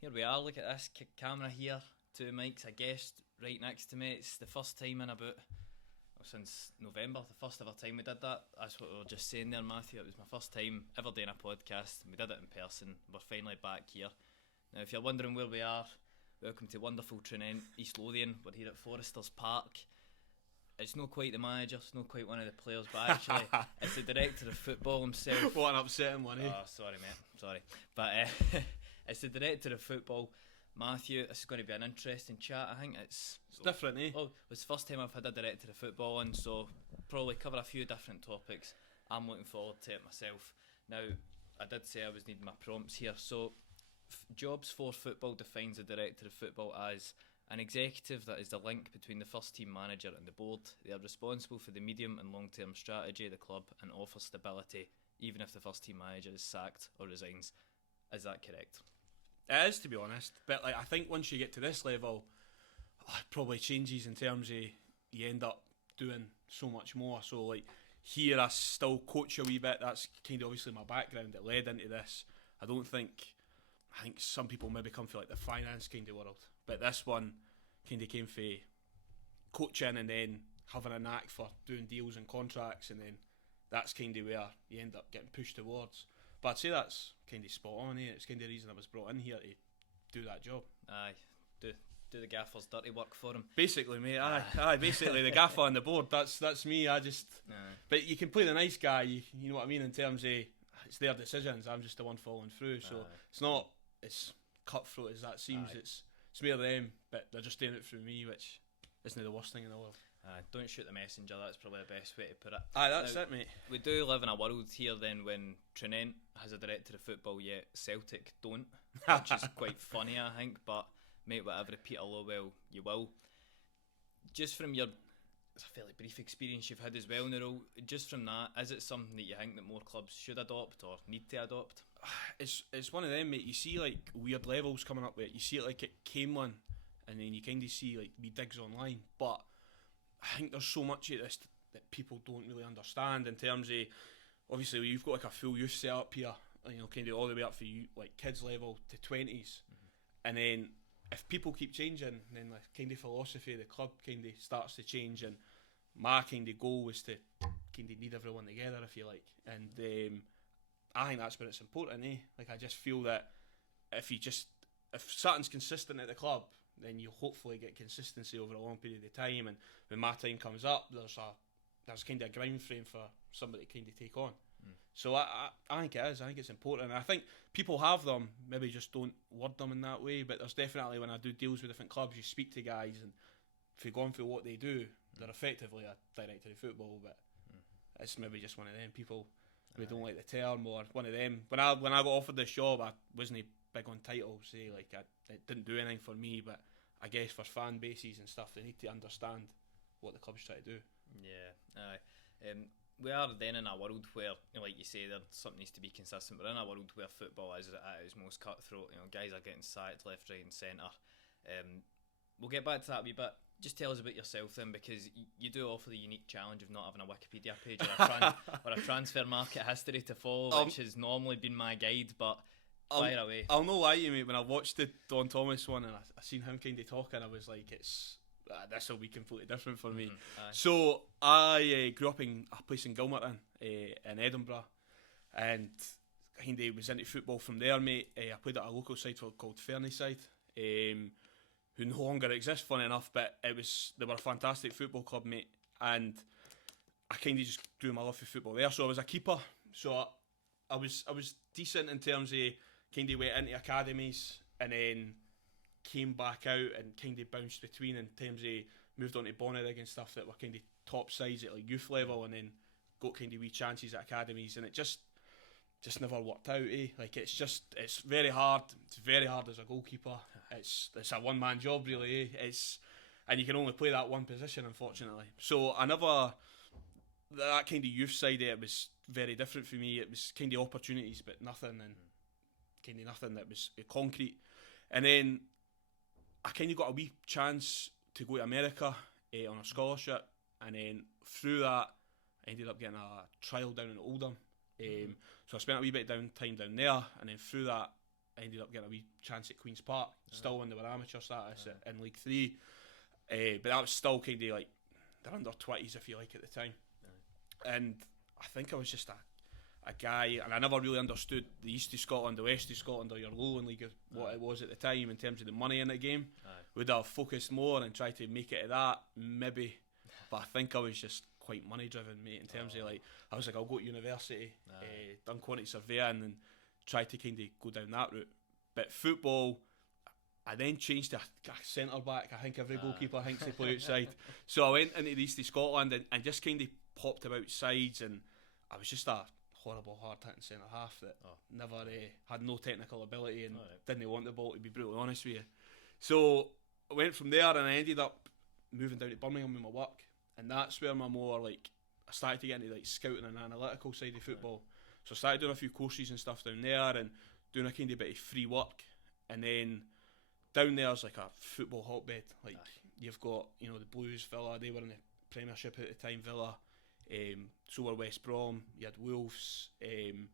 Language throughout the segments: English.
Here we are, look at this camera here, two mics, a guest right next to me. It's the first time in about, since November, the first ever time we did that. That's what we were just saying there, Matthew. It was my first time ever doing a podcast. We did it in person. We're finally back here. Now, if you're wondering where we are, welcome to wonderful Tranent, East Lothian. We're here at Foresters Park. It's not quite the manager, it's not quite one of the players, but actually it's the director of football himself. What an upsetting one, eh? Oh, sorry, mate. Sorry. But it's the director of football, Matthew. This is going to be an interesting chat. I think it's different, eh? Oh, it's the first time I've had a director of football on, so probably cover a few different topics. I'm looking forward to it myself. Now, I did say I was needing my prompts here. So, Jobs for Football defines the director of football as an executive that is the link between the first team manager and the board. They are responsible for the medium and long-term strategy of the club and offer stability, even if the first team manager is sacked or resigns. Is that correct? It is, to be honest. But I think once you get to this level, it probably changes in terms of you end up doing so much more. So here I still coach a wee bit. That's kind of obviously my background that led into this. I think some people maybe come from the finance kind of world, but this one kind of came from coaching and then having a knack for doing deals and contracts, and then that's kind of where you end up getting pushed towards. But I'd say that's kind of spot on, eh? It's kind of the reason I was brought in here to do that job. Aye, do the gaffer's dirty work for him. Basically, mate. Aye. Basically, the gaffer on the board. That's me. But you can play the nice guy. You know what I mean in terms of it's their decisions. I'm just the one following through. So it's not as cutthroat as that seems. It's more them, but they're just doing it through me, which isn't the worst thing in the world. Don't shoot the messenger, that's probably the best way to put it. That's it, mate. We do live in a world here then when Tranent has a director of football yet Celtic don't, which is quite funny I think, but mate, whatever Peter Lowell you will. Just from your, it's a fairly brief experience you've had as well in the role, just from that, is it something that you think that more clubs should adopt or need to adopt? It's one of them, mate. You see weird levels coming up with it. You see it at Camelin, and then you kind of see wee digs online, but I think there's so much of this that people don't really understand in terms of, obviously you've got a full youth set up here, kind of all the way up for you kids level to 20s, and then if people keep changing, then the kind of philosophy of the club kind of starts to change, and my kind of goal was to kind of need everyone together, if you like, and I think that's where it's important, eh? I just feel that if something's consistent at the club, then you'll hopefully get consistency over a long period of time, and when my time comes up, there's kind of a ground frame for somebody to kind of take on. So I think it is. I think it's important. And I think people have them, maybe just don't word them in that way, but there's definitely, when I do deals with different clubs, you speak to guys, and if you're going through what they do, they're effectively a director of football, but it's maybe just one of them people who don't like the term, or one of them. When I got offered this job, I wasn't big on titles, it didn't do anything for me, but I guess for fan bases and stuff, they need to understand what the club's trying to do. Yeah, we are then in a world where, like you say, something needs to be consistent. We're in a world where football is at its most cutthroat. Guys are getting sacked left, right, and centre. We'll get back to that a wee bit. Just tell us about yourself then, because you do offer the unique challenge of not having a Wikipedia page or a transfer market history to follow, which has normally been my guide, but fire away. I'll not lie to you, mate. When I watched the Don Thomas one and I seen him kind of talking, I was like, this will be completely different for me. So I grew up in a place in Gilmerton in Edinburgh, and kind of was into football from there, mate. I played at a local side called Fernieside, who no longer exists, funny enough, but they were a fantastic football club, mate, and I kind of just grew my love for football there. So I was a keeper, so I was decent in terms of kind of went into academies and then came back out and kind of bounced between in terms of moved on to Bonnyrigg and stuff that were kind of top sides at youth level, and then got kind of wee chances at academies, and it just never worked out, eh? It's very hard. It's very hard as a goalkeeper. It's a one-man job, really, eh? And you can only play that one position, unfortunately. So that kind of youth side of it was very different for me. It was kind of opportunities, but nothing, and kind of nothing that was concrete. And then I kind of got a wee chance to go to America on a scholarship, and then through that I ended up getting a trial down in Oldham. So I spent a wee bit of time down there, and then through that I ended up getting a wee chance at Queen's Park, still when they were amateur status in League 3. But that was still kind of like they're under 20s, if you like, at the time. And I think I was just a guy, and I never really understood the East of Scotland, the West of Scotland, or your Lowland League, what it was at the time in terms of the money in the game. Would I have focused more and tried to make it to that? Maybe. But I think I was just quite money driven, mate, in terms of like, I was like, I'll go to university, done quantity surveying and tried to kind of go down that route. But football, I then changed to a centre back. I think every goalkeeper thinks they play outside. So I went into the East of Scotland and just kind of popped about sides, and I was just a horrible hard hitting centre half that never had no technical ability and didn't want the ball, to be brutally honest with you. So I went from there and I ended up moving down to Birmingham with my work, and that's where my more like I started to get into like scouting and analytical side of football. So I started doing a few courses and stuff down there and doing a kind of bit of free work, and then down there's like a football hotbed. Like you've got, you know, the Blues, Villa, they were in the Premiership at the time, Villa. So were West Brom, you had Wolves, and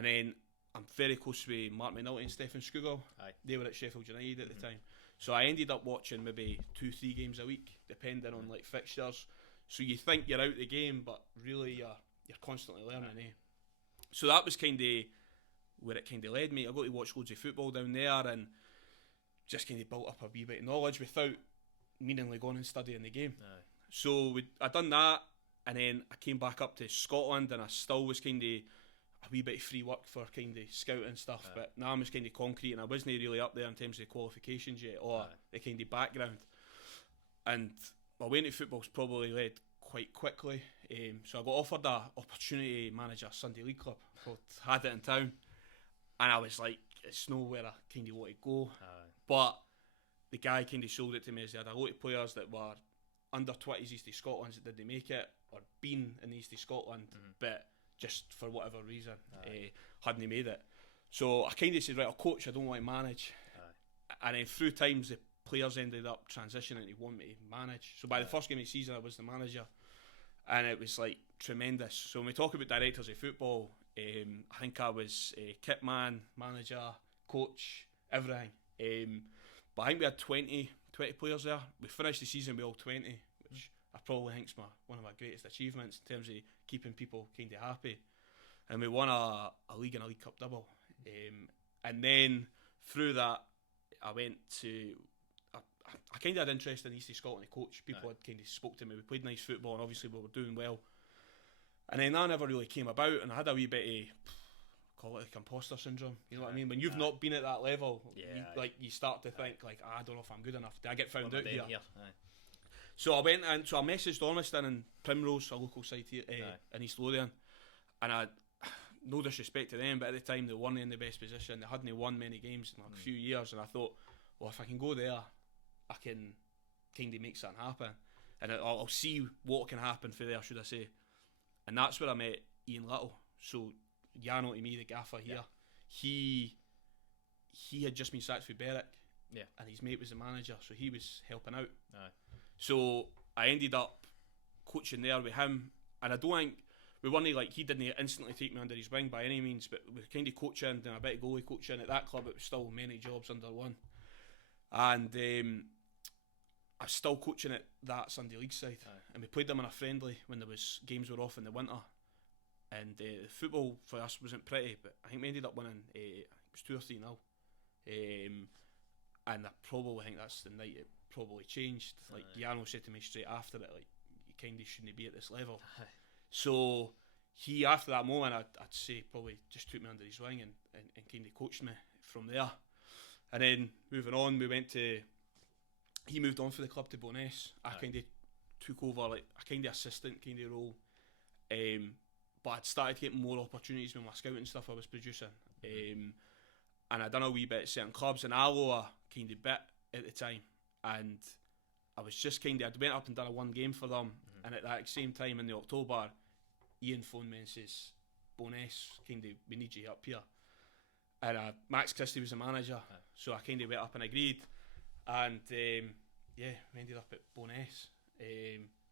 then I'm very close with Mark McNulty and Stephen Skugall. They were at Sheffield United at the time. So I ended up watching maybe 2-3 games a week, depending on like fixtures. So you think you're out the game, but really you're constantly learning. So that was kind of where it kind of led me. I got to watch loads of football down there and just kind of built up a wee bit of knowledge without meaningly going and studying the game. So I done that, and then I came back up to Scotland, and I still was kind of a wee bit of free work for kind of scouting stuff, but now I'm just kind of concrete, and I wasn't really up there in terms of the qualifications yet, or the kind of background. And my way into football's probably led quite quickly. So I got offered a opportunity to manage a Sunday League club called Had It in Town, and I was like, it's nowhere I kind of want to go. But the guy kind of sold it to me as they had a lot of players that were under 20s East of Scotland that didn't make it, or been in the East of Scotland, but just for whatever reason hadn't made it. So I kind of said, right, I'll coach, I don't want to manage. And then through times the players ended up transitioning to want me to manage. So by the first game of the season I was the manager, and it was like tremendous. So when we talk about directors of football, I think I was kit man, manager, coach, everything. But I think we had 20 players there. We finished the season with all 20, which I probably think is one of my greatest achievements in terms of keeping people kind of happy. And we won a league and a League Cup double. And then through that, I went to... I kind of had interest in East of Scotland coach. People had kind of spoke to me. We played nice football, and obviously we were doing well. And then that never really came about, and I had a wee bit of... call it like imposter syndrome, you know what I mean? When you've not been at that level, you start to think like, I don't know if I'm good enough. Did I get found out here? So I went and I messaged Ormiston and Primrose, a local site here in East Lothian, and I, no disrespect to them, but at the time they weren't in the best position. They hadn't won many games in a few years, and I thought, well, if I can go there, I can kind of make something happen, and I'll see what can happen for there, should I say. And that's where I met Ian Little. So Yano, to me, the gaffer here, he had just been sacked for Berwick, and his mate was the manager, so he was helping out. So I ended up coaching there with him, and I don't think we weren't like, he didn't instantly take me under his wing by any means, but we were kind of coaching, doing a bit of goalie coaching at that club. It was still many jobs under one, and I was still coaching at that Sunday League side, and we played them in a friendly when there was games were off in the winter. And the football for us wasn't pretty, but I think we ended up winning. It was 2 or 3-0, and I probably think that's the night it probably changed. Like Yano said to me straight after it, like, you kind of shouldn't be at this level. So he, after that moment, I'd say probably just took me under his wing and kind of coached me from there. And then moving on, he moved on for the club to Bo'ness. I kind of took over like a kind of assistant kind of role. But I'd started getting more opportunities with my scouting stuff I was producing. And I'd done a wee bit at certain clubs, and Alloa kind of bit at the time. And I was just kind of, I'd went up and done a one game for them, and at that same time in the October, Ian phoned me and says, Bo'ness, kind of, we need you up here. And Max Christie was the manager, so I kind of went up and agreed. And we ended up at Bo'ness.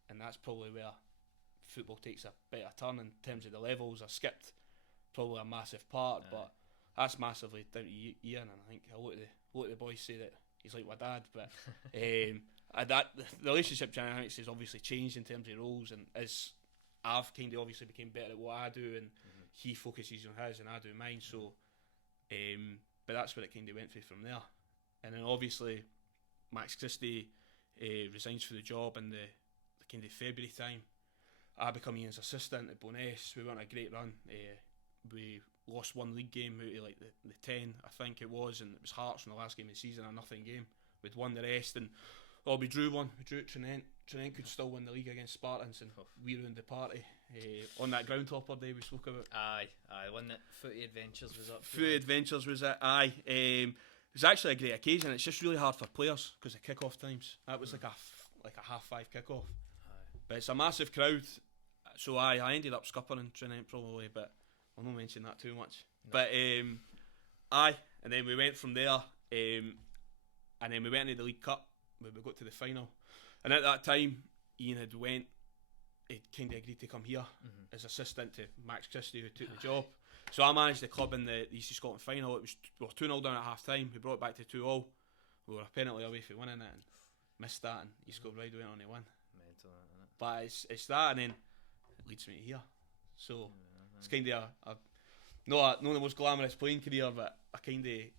And that's probably where football takes a bit of a turn in terms of the levels. I skipped probably a massive part, but that's massively down to Ian, and I think a lot of the boys say that he's like my dad, but that the relationship between TranarenT'S has obviously changed in terms of roles, and as I've kind of obviously became better at what I do, and he focuses on his and I do mine. So, but that's where it kind of went from there. And then obviously Max Christie resigns for the job in the kind of February time. I become Ian's assistant at Bo'ness. We went on a great run. We lost one league game out of like the 10, I think it was, and it was Hearts in the last game of the season, a nothing game. We'd won the rest, and we drew one. We drew at Tranent. Tranent could still win the league against Spartans, and we ruined the party on that ground topper day we spoke about. Aye, wasn't it? Footy Adventures was up. Footy Adventures was it? Aye. It was actually a great occasion. It's just really hard for players because of kick-off times. That was like a 5:30 kick-off. But it's a massive crowd, so I ended up scuppering Tranent probably, but I'll not mention that too much. No. But and then we went from there, and then we went into the League Cup where we got to the final. And at that time, Ian had kind of agreed to come here as assistant to Max Christie, who took the job. So I managed the club in the East of Scotland final. It was 2-0 down at half time. We brought it back to 2-2. We were a penalty away from winning it and missed that, and East Scotland Ride went on to win. Mental, isn't it? But it's that, and then it leads me to here. So it's kind of not the most glamorous playing career, but a kind of a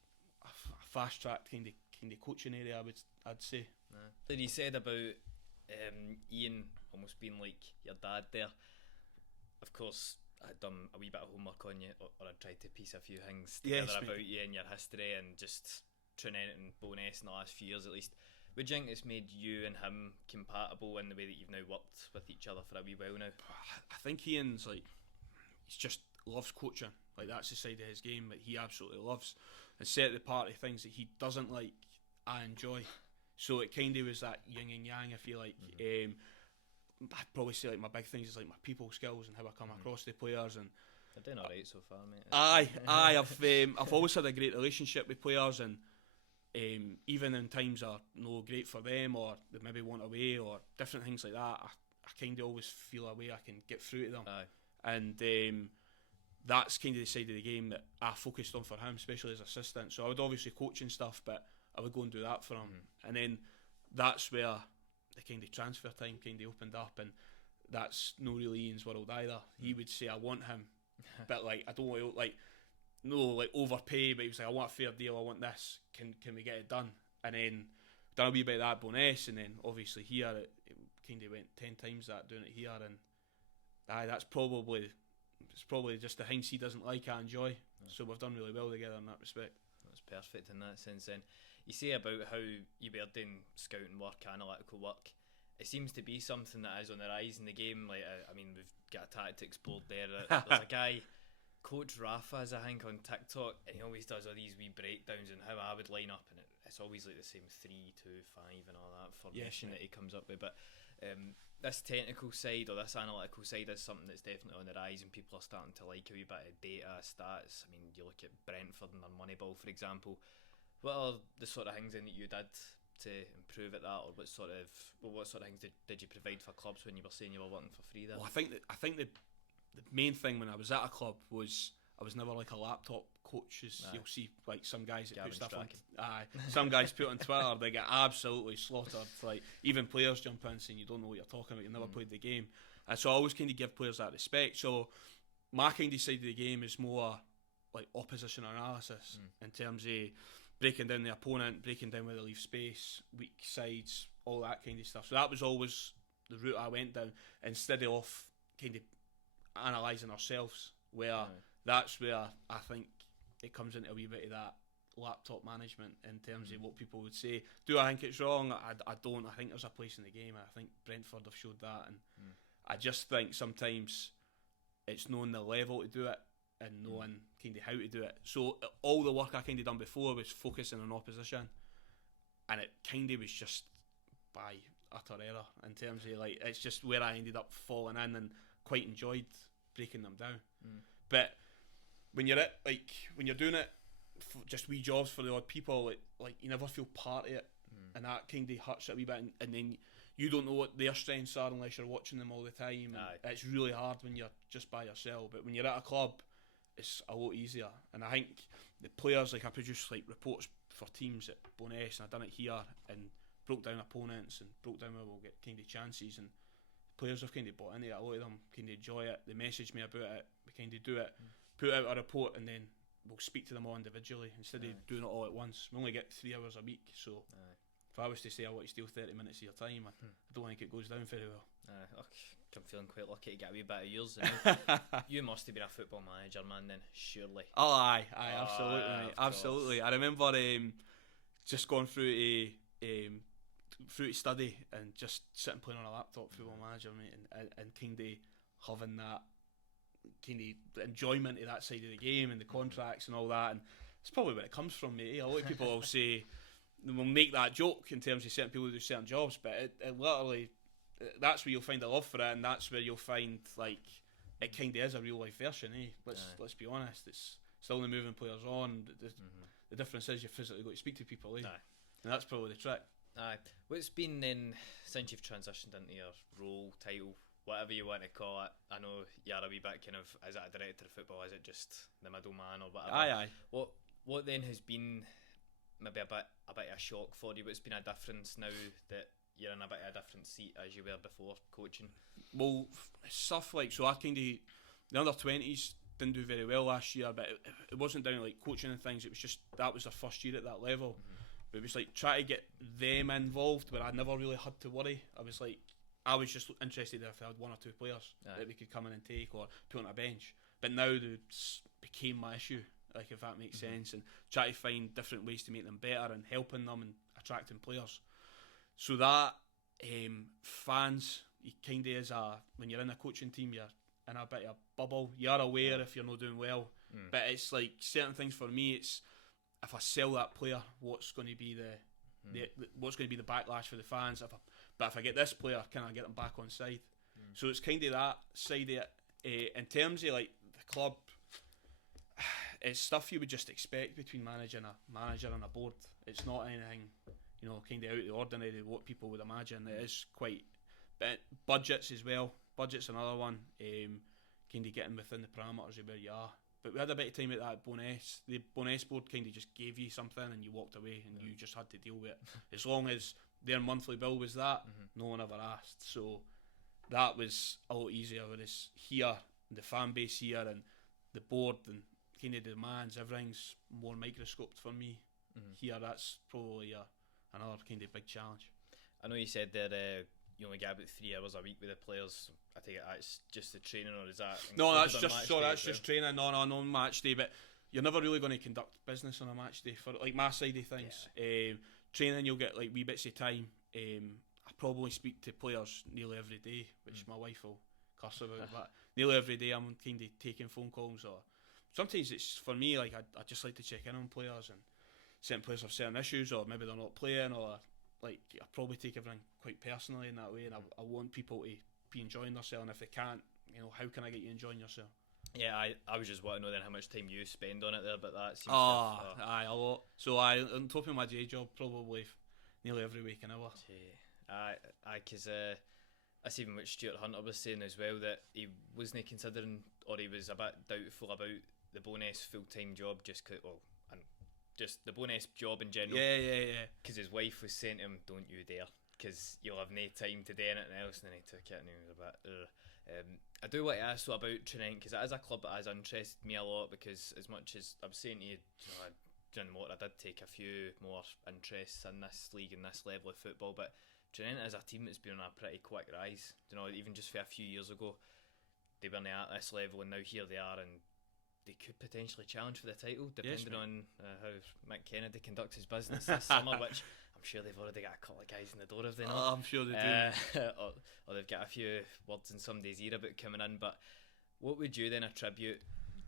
fast tracked kind of coaching area, I'd say. That you said about Ian almost being like your dad there. Of course, I'd done a wee bit of homework on you, or I'd tried to piece a few things together about you and your history and just Tranent and Bo'ness in the last few years at least. Would you think it's made you and him compatible in the way that you've now worked with each other for a wee while now? I think Ian's he's just loves coaching. Like, that's the side of his game that he absolutely loves. And set the party things that he doesn't like, I enjoy. So it kind of was that yin and yang, I feel like. I'd probably say my big things is my people skills and how I come across the players, and they're doing alright so far, mate. I've always had a great relationship with players, and even in times are no great for them, or they maybe want away, or different things like that, I kind of always feel a way I can get through to them. And that's kind of the side of the game that I focused on for him, especially as assistant. So I would obviously coach and stuff, but I would go and do that for him. And then that's where the kind of transfer time kind of opened up, and that's no really Ian's world either. He would say, I want him, but I don't want to overpay, but he was like, I want a fair deal, I want this, can we get it done? And then done a wee bit of that at Bo'ness, and then obviously here it kind of went 10 times that doing it here, and it's probably just the things he doesn't like I enjoy. So we've done really well together in that respect. That's perfect in that sense then. You say about how you were doing scouting work, analytical work. It seems to be something that is on the rise in the game. We've got a tactics board there. There's a guy, Coach Rafa, I think, on TikTok, and he always does all these wee breakdowns on how I would line up, and it's always like the same 3-2-5 and all that formation that he comes up with. But this technical side or this analytical side is something that's definitely on the rise, and people are starting to like a wee bit of data, stats. I mean, you look at Brentford and their Moneyball, for example. What are the sort of things that you did to improve at that, or what sort of things did you provide for clubs when you were saying you were working for free there? Well, I think the main thing when I was at a club was I was never like a laptop coach, as you'll see some guys that put stuff on. Some guys put on Twitter, they get absolutely slaughtered. Even players jump in saying you don't know what you're talking about, you never played the game. And so I always kind of give players that respect. So my kind of side of the game is more like opposition analysis in terms of breaking down the opponent, breaking down where they leave space, weak sides, all that kind of stuff. So that was always the route I went down, instead of kind of analysing ourselves, where that's where I think it comes into a wee bit of that laptop management in terms of what people would say. Do I think it's wrong? I don't. I think there's a place in the game. I think Brentford have showed that, and I just think sometimes it's knowing the level to do it and knowing kind of how to do it. So all the work I kind of done before was focusing on opposition, and it kind of was just by utter error in terms of it's just where I ended up falling in, and quite enjoyed breaking them down. But when you're when you're doing it for just wee jobs for the odd people, you never feel part of it, and that kind of hurts a wee bit, and then you don't know what their strengths are unless you're watching them all the time. It's really hard when you're just by yourself, but when you're at a club it's a lot easier. And I think the players, like I produce like reports for teams at Boness, and I done it here and broke down opponents and broke down where we'll get kind of chances, and players have kind of bought into it. A lot of them kind of enjoy it. They message me about it. We kind of do it, put out a report, and then we'll speak to them all individually instead of doing it all at once. We only get 3 hours a week, so if I was to say I want to steal 30 minutes of your time, I don't think it goes down very well. I'm feeling quite lucky to get a wee bit of yours. You must have been a football manager, man, then, surely. Oh, aye, absolutely. I remember just going through to study and just sitting playing on a laptop, football manager, mate, and kind of having that kind of enjoyment of that side of the game and the contracts and all that. And it's probably where it comes from, mate. A lot of people will say, will make that joke in terms of certain people who do certain jobs, but it literally, that's where you'll find a love for it, and that's where you'll find like it kind of is a real life version. Let's be honest, it's still only moving players on. The difference is you physically got to speak to people, and that's probably the trick. What's been then since you've transitioned into your role, title, whatever you want to call it? I know you're a wee bit kind of, is it a director of football? Is it just the middleman or whatever? What then has been maybe a bit of a shock for you? What's been a difference now that you're in a bit of a different seat as you were before coaching? Well, stuff like, so I kind of, the under 20s didn't do very well last year, but it wasn't down to like coaching and things. It was just that was their first year at that level. But it was like trying to get them involved, but I never really had to worry. I was just interested if I had 1 or 2 players that we could come in and take or put on a bench. But now it became my issue, like if that makes sense, and try to find different ways to make them better and helping them and attracting players. So that fans, you kind of is when you're in a coaching team, you're in a bit of a bubble. You're aware if you're not doing well, but it's like certain things for me. It's if I sell that player, what's going to be what's going to be the backlash for the fans? But if I get this player, can I get them back on side? So it's kind of that side of it. In terms of like the club, it's stuff you would just expect between managing a manager and a board. It's not anything, kind of out of the ordinary, what people would imagine. It is quite, but budgets as well. Budget's another one, kind of getting within the parameters of where you are. But we had a bit of time at that Boness. The Boness board kind of just gave you something and you walked away and you just had to deal with it. As long as their monthly bill was that, no one ever asked. So that was a lot easier. Whereas here, the fan base here and the board and kind of demands, everything's more microscoped for me. Here, that's probably another kind of big challenge. I know you said that you only get about 3 hours a week with the players. I think that's just the training, or is that? No, that's just training. No match day. But you're never really going to conduct business on a match day for like my side of things. Training, you'll get like wee bits of time. I probably speak to players nearly every day, which my wife will cuss about. But nearly every day, I'm kind of taking phone calls, or sometimes it's for me like I just like to check in on players, and certain players have certain issues, or maybe they're not playing, or like I probably take everything quite personally in that way, and I want people to be enjoying themselves, and if they can't, how can I get you enjoying yourself? Yeah, I was just wanting to know then how much time you spend on it there, but that seems aye, a lot. So on top of my day job, probably nearly every week an hour. Because that's even what Stuart Hunter was saying as well, that he wasn't considering, or he was a bit doubtful about the Boness full-time job, just the Boness job in general. Yeah. Because his wife was saying to him, "Don't you dare, because you'll have no time to do anything else." And then he took it and he was a bit. I do want to ask about Tranent, because it is a club that has interested me a lot, because as much as I was saying to you, I did take a few more interests in this league and this level of football, but Tranent is a team that's been on a pretty quick rise. Even just for a few years ago, they weren't at this level, and now here they are, and they could potentially challenge for the title, depending on how Mick Kennedy conducts his business this summer, which I'm sure they've already got a couple of guys in the door, have they not? I'm sure they do. Or they've got a few words in somebody's ear about coming in. But what would you then attribute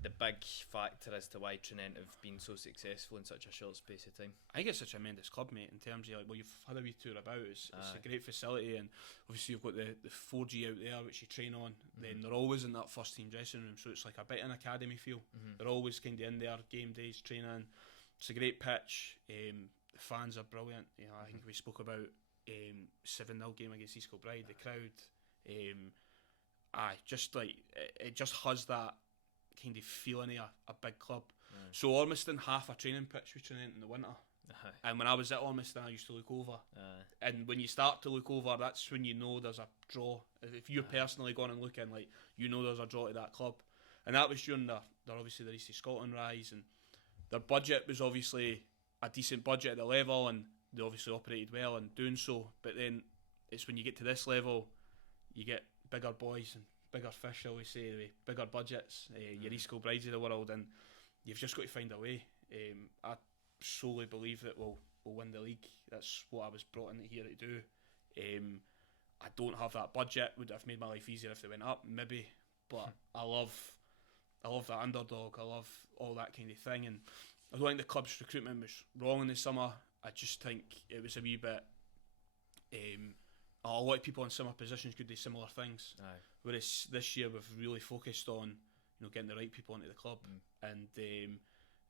the big factor as to why Tranent have been so successful in such a short space of time? I think it's a tremendous club, mate, in terms of you've had a wee tour about. It's a great facility, and obviously you've got the 4G out there which you train on. Then they're always in that first team dressing room, so it's like a bit of an academy feel. They're always kind of in there, game days, training. It's a great pitch. The fans are brilliant. I think we spoke about 7-0 game against East Kilbride. The crowd, just like it just has that kind of feeling of a big club. So Ormiston, half a training pitch with Tranent in the winter. And when I was at Ormiston, I used to look over. And when you start to look over, that's when you know there's a draw. If you're personally going and looking, like, you know there's a draw to that club. And that was during their obviously the East of Scotland rise, and their budget was obviously a decent budget at the level, and they obviously operated well in doing so. But then it's when you get to this level, you get bigger boys and bigger fish, shall we say, with bigger budgets, your East Kilbrides of the world, and you've just got to find a way. I solely believe that we'll win the league. That's what I was brought in here to do. I don't have that budget. Would have made my life easier if they went up, maybe. But I love that underdog. I love all that kind of thing. And I don't think the club's recruitment was wrong in the summer. I just think it was a wee bit. A lot of people in similar positions could do similar things. Whereas this year we've really focused on getting the right people into the club, and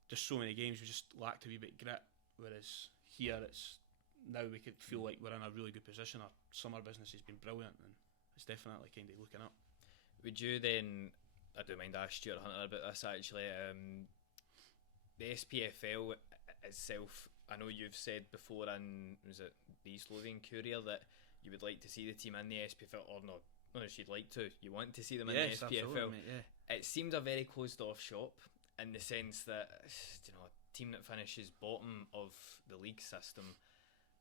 just so many games we just lacked a wee bit of grit. Whereas here it's now we could feel like we're in a really good position. Our summer business has been brilliant, and it's definitely kind of looking up. Would you then? I don't mind ask Stuart Hunter about this actually. The SPFL itself. I know you've said before in was it the East Lothian Courier that you would like to see the team in the SPFL, or not as you'd like to. You want to see them in the SPFL. Mate, yeah. It seems a very closed off shop in the sense that a team that finishes bottom of the league system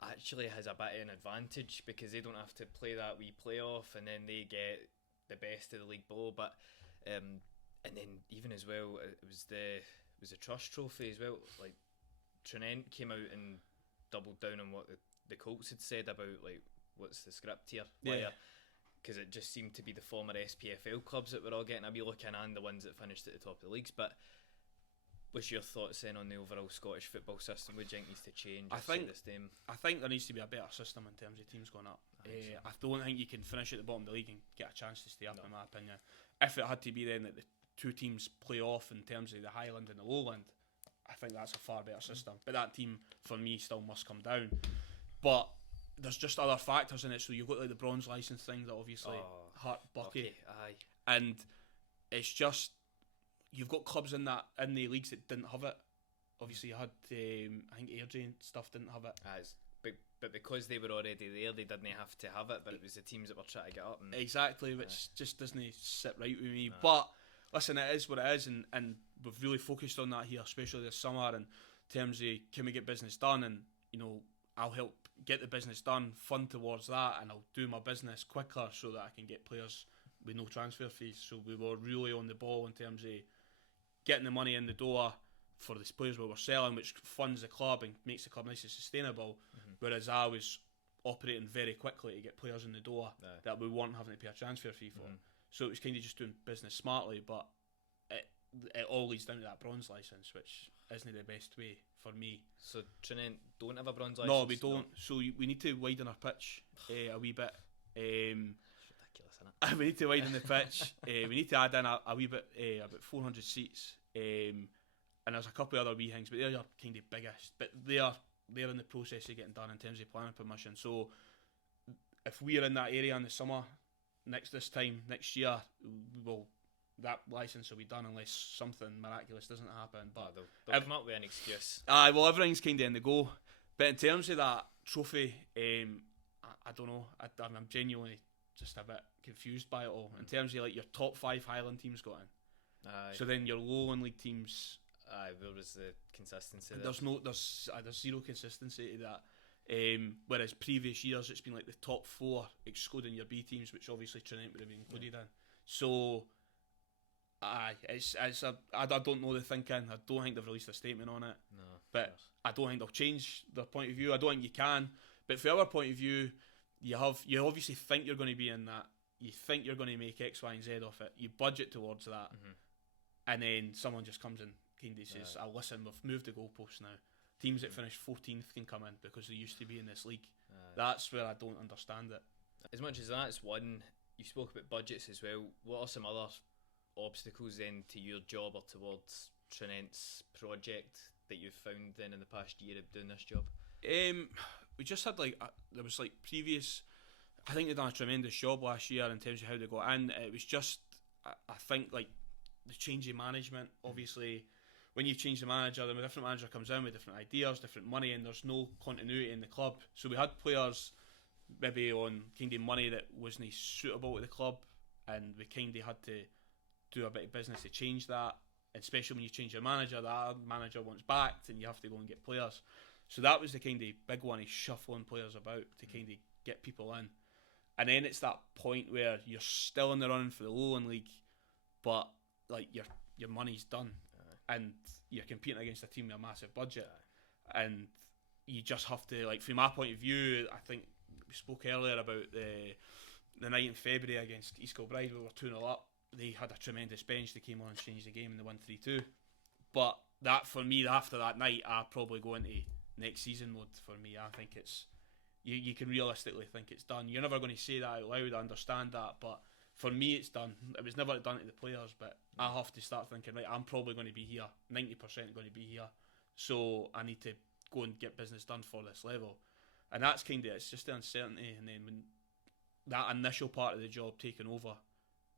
actually has a bit of an advantage because they don't have to play that wee playoff, and then they get the best of the league below. But and then even as well, it was the Trust Trophy as well. Like Tranent came out and doubled down on what the Colts had said about like what's the script here, because it just seemed to be the former SPFL clubs that were all getting a wee look in, and the ones that finished at the top of the leagues. But what's your thoughts then on the overall Scottish football system? What do you think needs to change? I think there needs to be a better system in terms of teams going up. I don't think you can finish at the bottom of the league and get a chance to stay up, in my opinion. If it had to be then that the two teams play off in terms of the Highland and the Lowland, I think that's a far better system. But that team, for me, still must come down. But there's just other factors in it. So you've got like the bronze licence thing that obviously hurt Bucky. And it's just, you've got clubs in the leagues that didn't have it. Obviously you had, I think Airdrie and stuff didn't have it. But because they were already there, they didn't have to have it, but it was the teams that were trying to get up. Exactly, which just doesn't sit right with me. But listen, it is what it is, and we've really focused on that here, especially this summer, in terms of can we get business done, and I'll help get the business done, fund towards that, and I'll do my business quicker so that I can get players with no transfer fees. So we were really on the ball in terms of getting the money in the door for the players we were selling, which funds the club and makes the club nice and sustainable. Whereas I was operating very quickly to get players in the door that we weren't having to pay a transfer fee for. So it was kind of just doing business smartly, but it all leads down to that bronze licence, which isn't the best way for me. So Tranent don't have a bronze licence? No, we don't. No. So we need to widen our pitch a wee bit. Ridiculous, isn't it? We need to widen the pitch. We need to add in a wee bit, about 400 seats. And there's a couple of other wee things, but they're kind of biggest. But they're in the process of getting done in terms of planning permission. So if we're in that area in the summer, this time next year, that licence will be done unless something miraculous doesn't happen. But they'll come up with an excuse. Well, everything's kind of in the go. But in terms of that trophy, I don't know. I'm genuinely just a bit confused by it all. In terms of like your top 5 Highland teams got in. So then your Lowland League teams. Where was the consistency there? There's zero consistency to that. Whereas previous years it's been like the top 4, excluding your B teams, which obviously Tranent would have been included in. So, I don't know the thinking. I don't think they've released a statement on it. No, but I don't think they'll change their point of view. I don't think you can. But from our point of view, you obviously think you're going to be in that. You think you're going to make X, Y, and Z off it. You budget towards that, and then someone just comes in. Kind of says, listen, we've moved the goalposts now. Teams that finish 14th can come in because they used to be in this league. That's where I don't understand it. As much as that's one, you spoke about budgets as well. What are some other obstacles then to your job or towards Tranent's project that you've found then in the past year of doing this job? We just had there was previous. I think they've done a tremendous job last year in terms of how they got in. It was just, I think the change in management. Obviously, when you change the manager, then a different manager comes in with different ideas, different money, and there's no continuity in the club. So we had players maybe on kind of money that wasn't suitable to the club, and we kind of had to do a bit of business to change that. Especially when you change your manager, that manager wants backed, and you have to go and get players. So that was the kind of big one, is shuffling players about to kind of get people in. And then it's that point where you're still in the running for the Lowland League, but like your money's done, and you're competing against a team with a massive budget, and you just have to, like, from my point of view, I think we spoke earlier about the night in February against East Kilbride, we were 2-0 up. They had a tremendous bench. They came on and changed the game, and they won 3-2. But that, for me, after that night, I probably go into next season mode. For me, I think it's you can realistically think it's done. You're never going to say that out loud, I understand that, but for me it's done. It was never done to the players, but I have to start thinking, right, I'm probably going to be here, 90% going to be here, so I need to go and get business done for this level. And that's kind of, it's just the uncertainty, and then when that initial part of the job taking over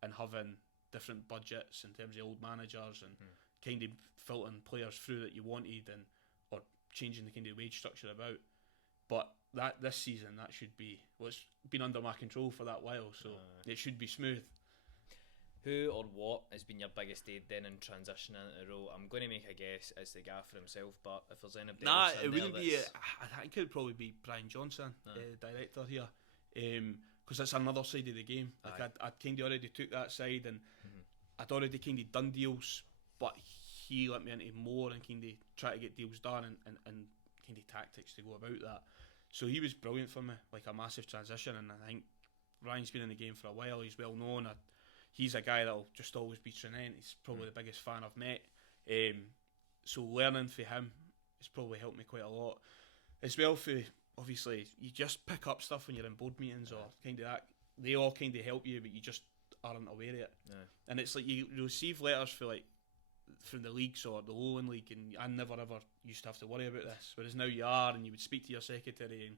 and having different budgets in terms of old managers and kind of filtering players through that you wanted, and or changing the kind of wage structure about. But that this season, that should be, well, it's been under my control for that while, so it should be smooth. Who or what has been your biggest aid then in transitioning into the role? I'm going to make a guess it's the gaffer himself, but if there's anybody else it wouldn't be. I think it would probably be Brian Johnson, director here, because it's another side of the game. Like I'd kind of already took that side, and I'd already kind of done deals, but he let me into more and kind of try to get deals done, and kind of tactics to go about that. So he was brilliant for me, like a massive transition. And I think Ryan's been in the game for a while. He's well known. He's a guy that'll just always be Tranent. He's probably the biggest fan I've met. So learning for him has probably helped me quite a lot. As well, for obviously you just pick up stuff when you're in board meetings or kind of that. They all kind of help you, but you just aren't aware of it. And it's like you receive letters for like from the leagues or the Lowland League, and I never ever used to have to worry about this. Whereas now you are, and you would speak to your secretary and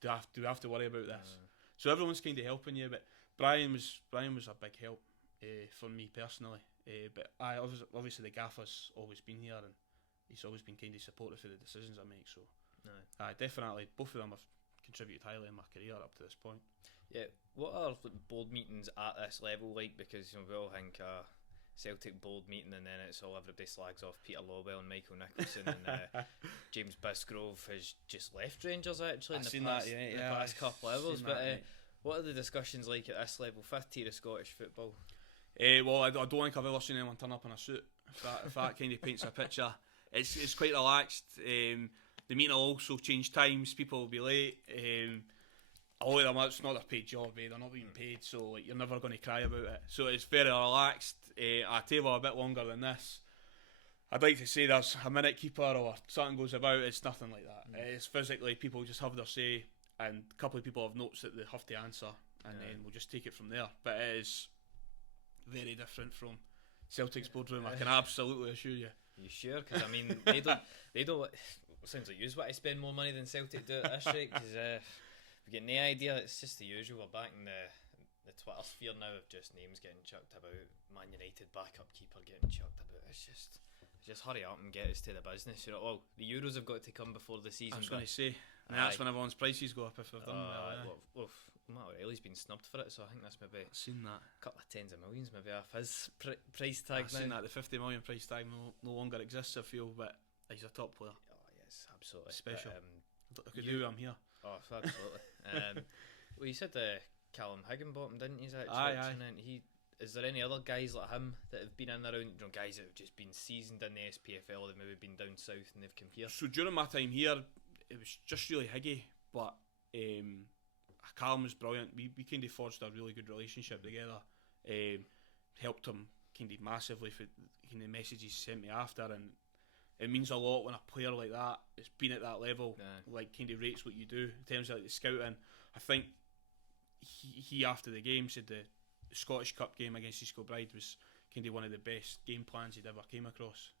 do I have to worry about this? So everyone's kind of helping you. But Brian was a big help for me personally. But I obviously the gaffer's always been here, and he's always been kind of supportive of the decisions I make. So definitely both of them have contributed highly in my career up to this point. Yeah, what are board meetings at this level like? Because we all think Celtic board meeting, and then it's all everybody slags off Peter Lawwell and Michael Nicholson, and James Bisgrove has just left Rangers actually in the past couple of hours. But what are the discussions like at this level, 5th tier of Scottish football? Well, I don't think I've ever seen anyone turn up in a suit. If that kind of paints a picture, it's quite relaxed. The meeting will also change times. People will be late. A lot of them, it's not their paid job, they're not being paid, so like, you're never going to cry about it. So it's very relaxed. A table a bit longer than this. I'd like to say there's a minute keeper or something goes about. It's nothing like that. It's physically, people just have their say, and a couple of people have notes that they have to answer, and then we'll just take it from there. But it is very different from Celtic's boardroom, I can absolutely assure you. Are you sure? Because I mean, they don't. It sounds like you want to spend more money than Celtic do at this rate. Because we get no idea. It's just the usual. We're back in the Twitter sphere now of just names getting chucked about. Man United backup keeper getting chucked about. It's just hurry up and get us to the business. You know, well, the Euros have got to come before the season. I was going to say, and that's when everyone's prices go up if they've done well. Matt O'Reilly's been snubbed for it, so I think that's maybe I've seen that. A couple of tens of millions maybe off his price tag. I've seen that. The 50 million price tag no longer exists, I feel, but he's a top player. Oh yes, absolutely special. But, I could do I'm here. Oh, absolutely. Well, you said Callum Higginbottom, didn't you? Aye. Is there any other guys like him that have been in around? You know, guys that have just been seasoned in the SPFL, they've maybe been down south and they've come here. So during my time here, it was just really Higgy, but Callum was brilliant. We kind of forged a really good relationship together. Helped him kind of massively for kind of messages he sent me after, and it means a lot when a player like that has been at that level, like kind of rates what you do in terms of like the scouting. I think he after the game said the Scottish Cup game against East Kilbride was kind of one of the best game plans he'd ever came across,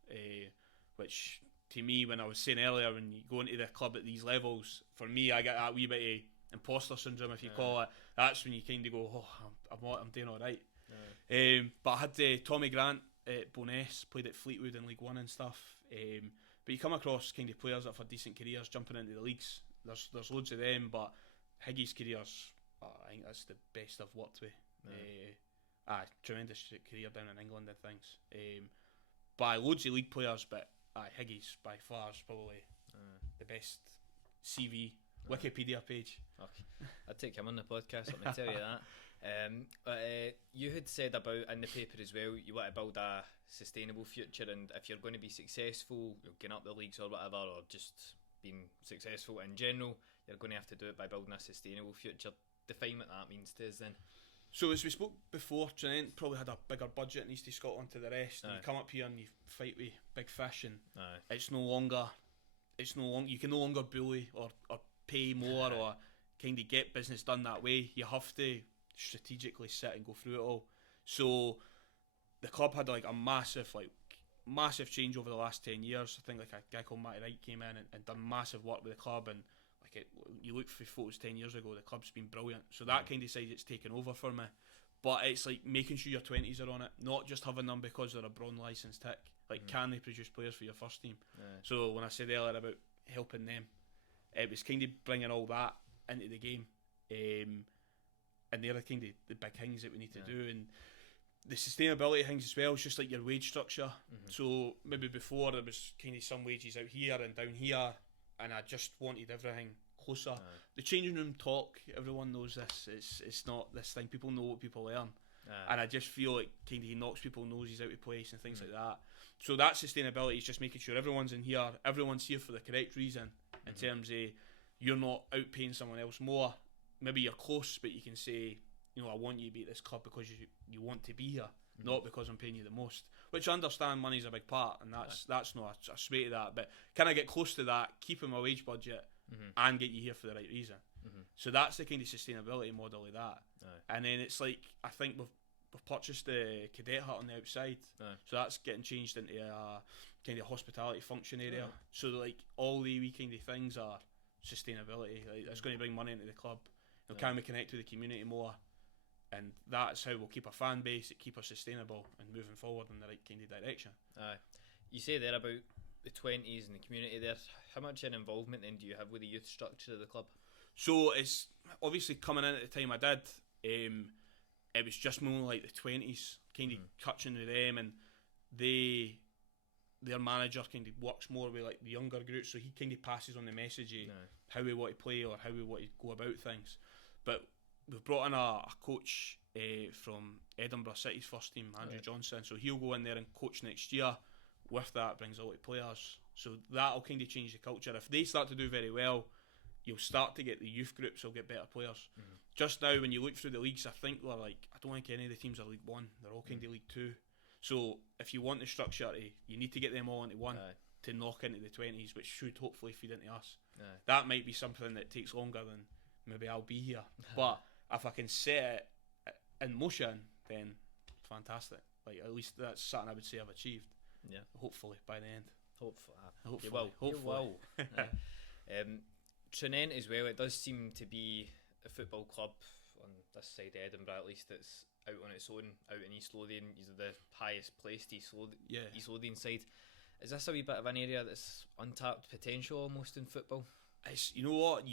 which to me, when I was saying earlier, when you go into the club at these levels, for me I get that wee bit of imposter syndrome, if you call it. That's when you kind of go, I'm doing alright. But I had Tommy Grant at Bo'ness, played at Fleetwood in League One and stuff. But you come across kind of players that have had decent careers jumping into the leagues. There's loads of them, but Higgy's career's, I think that's the best I've worked with. Tremendous career down in England and things. By loads of league players, but Higgy's by far is probably the best CV Wikipedia page. Okay. I'd take him on the podcast, let me tell you that. You had said about in the paper as well, you want to build a sustainable future, and if you're going to be successful, getting up the leagues or whatever, or just being successful in general, you're going to have to do it by building a sustainable future. Define what that means to us then. So as we spoke before, Tranent probably had a bigger budget in East of Scotland to the rest. And you come up here and you fight with big fish, and it's no longer you can no longer bully or pay more or kind of get business done that way. You have to strategically sit and go through it all. So the club had like a massive change over the last 10 years. I think like a guy called Matty Wright came in and done massive work with the club, and you look for photos 10 years ago, the club's been brilliant. So that kind of side it's taken over for me. But it's like making sure your 20s are on it, not just having them because they're a Brawn licence tick. Like, can they produce players for your first team? So when I said earlier about helping them, it was kind of bringing all that into the game. And they're kind of the big things that we need to do. And the sustainability things as well, it's just like your wage structure. So maybe before there was kind of some wages out here and down here, and I just wanted everything closer. The changing room talk, everyone knows this. It's not this thing. People know what people earn. And I just feel like kind of he knocks people's noses out of place and things like that. So that sustainability is just making sure everyone's in here, everyone's here for the correct reason, in terms of you're not outpaying someone else more. Maybe you're close, but you can say, you know, I want you to be at this club because you want to be here, not because I'm paying you the most. Which I understand money's a big part, and that's not a sway to that. But can I get close to that, keeping my wage budget, and get you here for the right reason? So that's the kind of sustainability model of that. And then it's like, I think we've purchased the cadet hut on the outside, so that's getting changed into a kind of hospitality function area. So like all the wee kind of things are sustainability. Like, it's going to bring money into the club. You know, can we connect with the community more? And that's how we'll keep a fan base, it keep us sustainable and moving forward in the right kind of direction. You say there about the 20s and the community there. How much an involvement then do you have with the youth structure of the club? So it's obviously coming in at the time I did, it was just more like the 20s, kind of touching with them, and their manager kind of works more with like the younger groups, so he kind of passes on the message of how we want to play or how we want to go about things. But we've brought in a coach from Edinburgh City's first team, Andrew Johnson, so he'll go in there and coach next year. With that brings a lot of players, so that'll kind of change the culture. If they start to do very well, you'll start to get the youth groups will get better players. Just now when you look through the leagues, I think I don't think any of the teams are League 1, they're all kind of League 2. So if you want the structure, you need to get them all into one to knock into the 20s, which should hopefully feed into us. That might be something that takes longer than maybe I'll be here, but if I can set it in motion, then fantastic. Like, at least that's something I would say I've achieved. Hopefully by the end. Hopefully. You will. Tranent as well, it does seem to be a football club on this side of Edinburgh at least that's out on its own, out in East Lothian. These are the highest placed East Lothian side. Is this a wee bit of an area that's untapped potential almost in football? It's, you know what,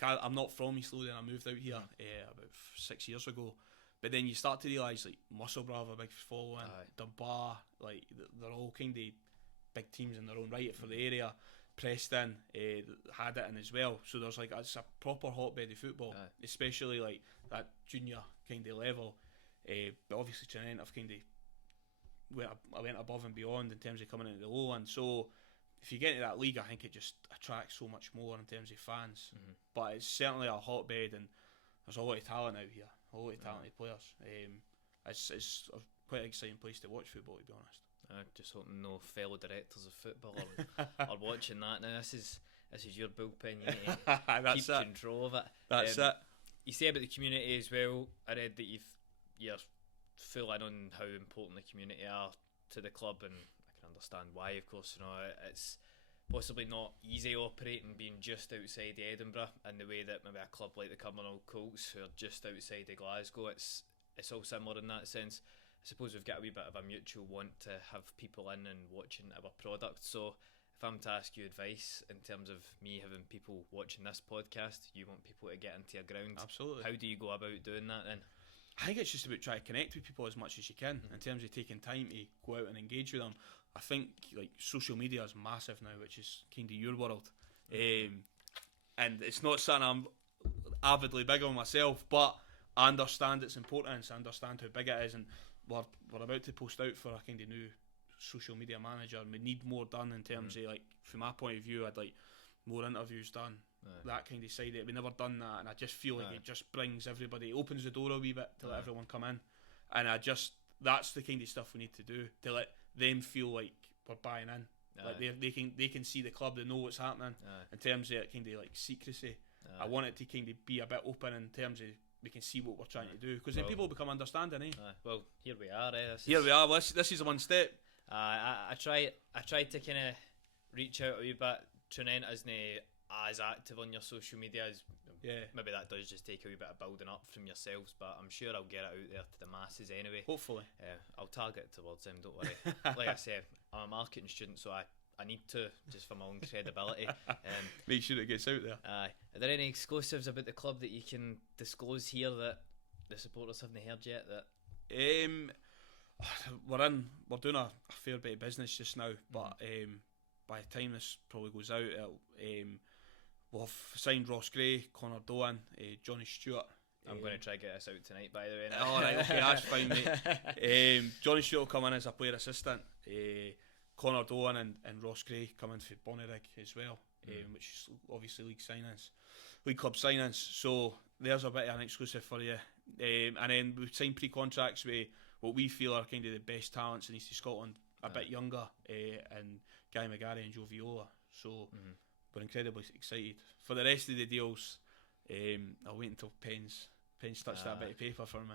I'm not from East Lothian, I moved out here about 6 years ago. But then you start to realise, like, Musselburgh have a big following, Dunbar, like, they're all kind of big teams in their own right for the area. Preston had it in as well. So there's like, it's a proper hotbed of football, especially like that junior kind of level. But obviously Tranent have kind of went above and beyond in terms of coming into the Lowland. So if you get into that league, I think it just attracts so much more in terms of fans. But it's certainly a hotbed, and there's a lot of talent out here. A lot of talented players. It's quite an exciting place to watch football, to be honest. I'm just hoping no fellow directors of football are watching that now. This is your bullpen. You need to keep control of it. That's it. You say about the community as well. I read that you're full in on how important the community are to the club, and I can understand why. Of course, you know, it's possibly not easy operating being just outside of Edinburgh in the way that maybe a club like the Cumbernauld Colts, who are just outside of Glasgow, it's all similar in that sense. I suppose we've got a wee bit of a mutual want to have people in and watching our product. So if I'm to ask you advice in terms of me having people watching this podcast, you want people to get into your ground. Absolutely. How do you go about doing that then? I think it's just about trying to connect with people as much as you can in terms of taking time to go out and engage with them. I think like social media is massive now, which is kind of your world. And it's not something I'm avidly big on myself, but I understand its importance. I understand how big it is, and we're about to post out for a kind of new social media manager, and we need more done in terms of, like, from my point of view, I'd like more interviews done, that kind of side of it. We've never done that, and I just feel like it just brings everybody, it opens the door a wee bit to let everyone come in, and that's the kind of stuff we need to do to let them feel like we're buying in. Like they can see the club, they know what's happening in terms of kind of like secrecy. I want it to kind of be a bit open in terms of we can see what we're trying to do, because then people become understanding. Well, here we are. This is one step. I tried to kind of reach out a wee bit. Tranent isn't as active on your social media as maybe that does just take a wee bit of building up from yourselves, but I'm sure I'll get it out there to the masses anyway. Hopefully. I'll target it towards them, don't worry. Like I say, I'm a marketing student, so I need to, just for my own credibility. Make sure it gets out there. Are there any exclusives about the club that you can disclose here that the supporters haven't heard yet? That we're doing a fair bit of business just now, but by the time this probably goes out, we'll have signed Ross Gray, Connor Doan, Johnny Stewart. I'm going to try to get this out tonight, by the way. Alright, okay, that's fine, mate. Johnny Stewart will come in as a player assistant. Connor Doan and Ross Gray come in for Bonnyrigg as well, which is obviously league club signings. So there's a bit of an exclusive for you. And then we've signed pre-contracts with what we feel are kind of the best talents in East of Scotland, a bit younger, and Guy McGarry and Joe Viola. So we're incredibly excited. For the rest of the deals, I'll wait until Penn's touch that bit of paper for me.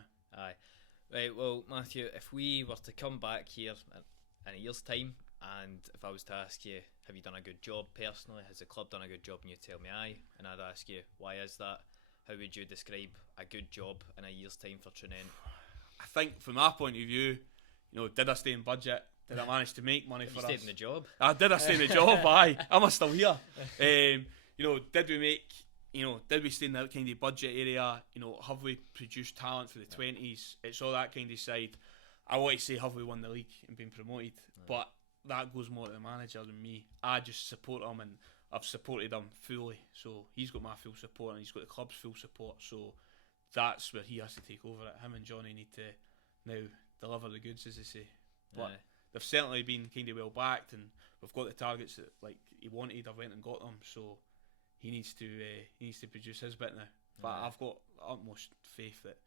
Right, well, Matthew, if we were to come back here in a year's time, and if I was to ask you, have you done a good job personally? Has the club done a good job? And you tell me aye, and I'd ask you, why is that? How would you describe a good job in a year's time for Tranent? I think from my point of view, did I stay in budget? Did I manage to make money for us? You stayed in the job? Did I stay in the job? Aye, I'm still here. Did we make? Did we stay in that kind of budget area? Have we produced talent for the 20s? It's all that kind of side. I want to say, have we won the league and been promoted? But that goes more to the manager than me. I just support him, and I've supported him fully. So he's got my full support, and he's got the club's full support. So that's where he has to take over it. Him and Johnny need to now deliver the goods, as they say. But they've certainly been kind of well backed, and we've got the targets that he wanted. I went and got them, so he needs to produce his bit now. But I've got utmost faith that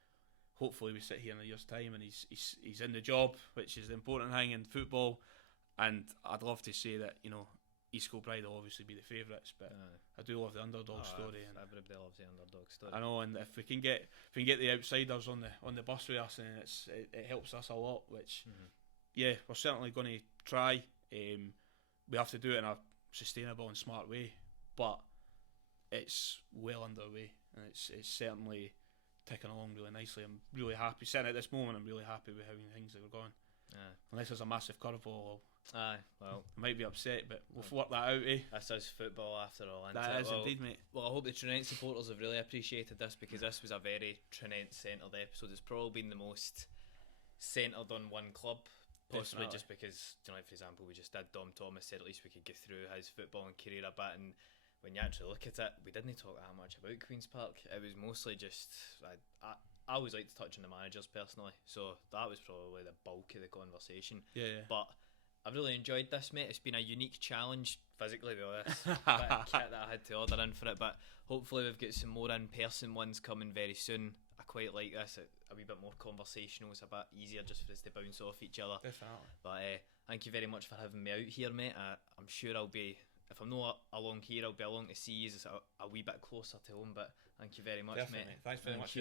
hopefully we sit here in a year's time and he's in the job, which is the important thing in football. And I'd love to say that East Kilbride will obviously be the favourites, but I do love the underdog story. And everybody loves the underdog story. I know, and if we can get the outsiders on the bus with us, then it helps us a lot. Which we're certainly going to try. We have to do it in a sustainable and smart way, but it's well underway, and it's certainly ticking along really nicely. I'm really happy. Sitting at this moment, I'm really happy with how things are going. Unless there's a massive curveball, well, I might be upset, but we'll work that out. This is football after all, isn't that it? is indeed, mate. Well, I hope the Tranent supporters have really appreciated this, because this was a very Tranent-centred episode. It's probably been the most centred on one club, possibly. Definitely. Just because, for example, we just did Dom Thomas, said at least we could get through his footballing career a bit, and when you actually look at it, we didn't talk that much about Queen's Park. It was mostly just I always like to touch on the managers personally, so that was probably the bulk of the conversation. Yeah. But I've really enjoyed this, mate. It's been a unique challenge physically with this bit of kit that I had to order in for it, but hopefully we've got some more in-person ones coming very soon. I quite like this, a wee bit more conversational. It's a bit easier just for us to bounce off each other. Definitely. But thank you very much for having me out here, mate. I'm sure I'll be, if I'm not along here, I'll be along to see you a wee bit closer to home. But thank you very much, Definitely. mate. Thanks very much.